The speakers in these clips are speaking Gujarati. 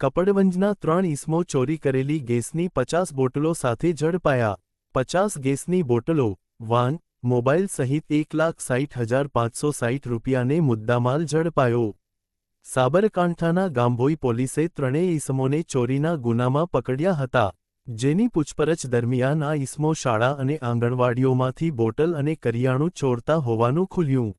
કપડવંજના 3 ઈસમો ચોરી કરેલી ગેસની 50 બોટલો સાથે ઝડપાયા। 50 ગેસની બોટલો, વાન, મોબાઈલ સહિત 1,60,560 રૂપિયાને મુદ્દામાલ ઝડપાયો। સાબરકાંઠાના ગાંભોઈ પોલીસે ત્રણેય ઈસમોને ચોરીના ગુનામાં પકડ્યા હતા, જેની પૂછપરછ દરમિયાન આ ઈસમો શાળા અને આંગણવાડીઓમાંથી બોટલ અને કરિયાણું ચોરતા હોવાનું ખુલ્યું।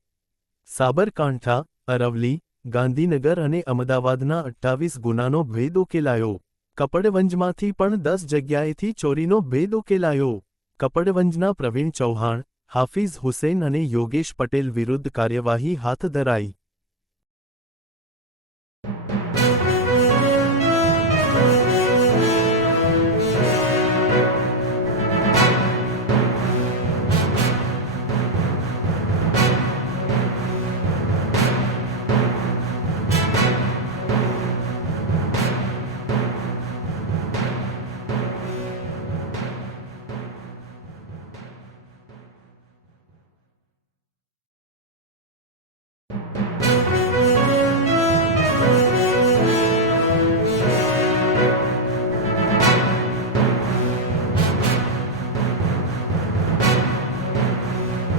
સાબરકાંઠા, અરવલ્લી, ગાંધીનગર અને અમદાવાદના 28 ગુનાનો ભેદ ઉકેલાયો। કપડવંજમાંથી પણ 10 જગ્યાએથી ચોરીનો ભેદ ઉકેલાયો। કપડવંજના પ્રવીણ ચૌહાણ, હાફિઝ હુસેન અને યોગેશ પટેલ વિરુદ્ધ કાર્યવાહી હાથ ધરાઈ।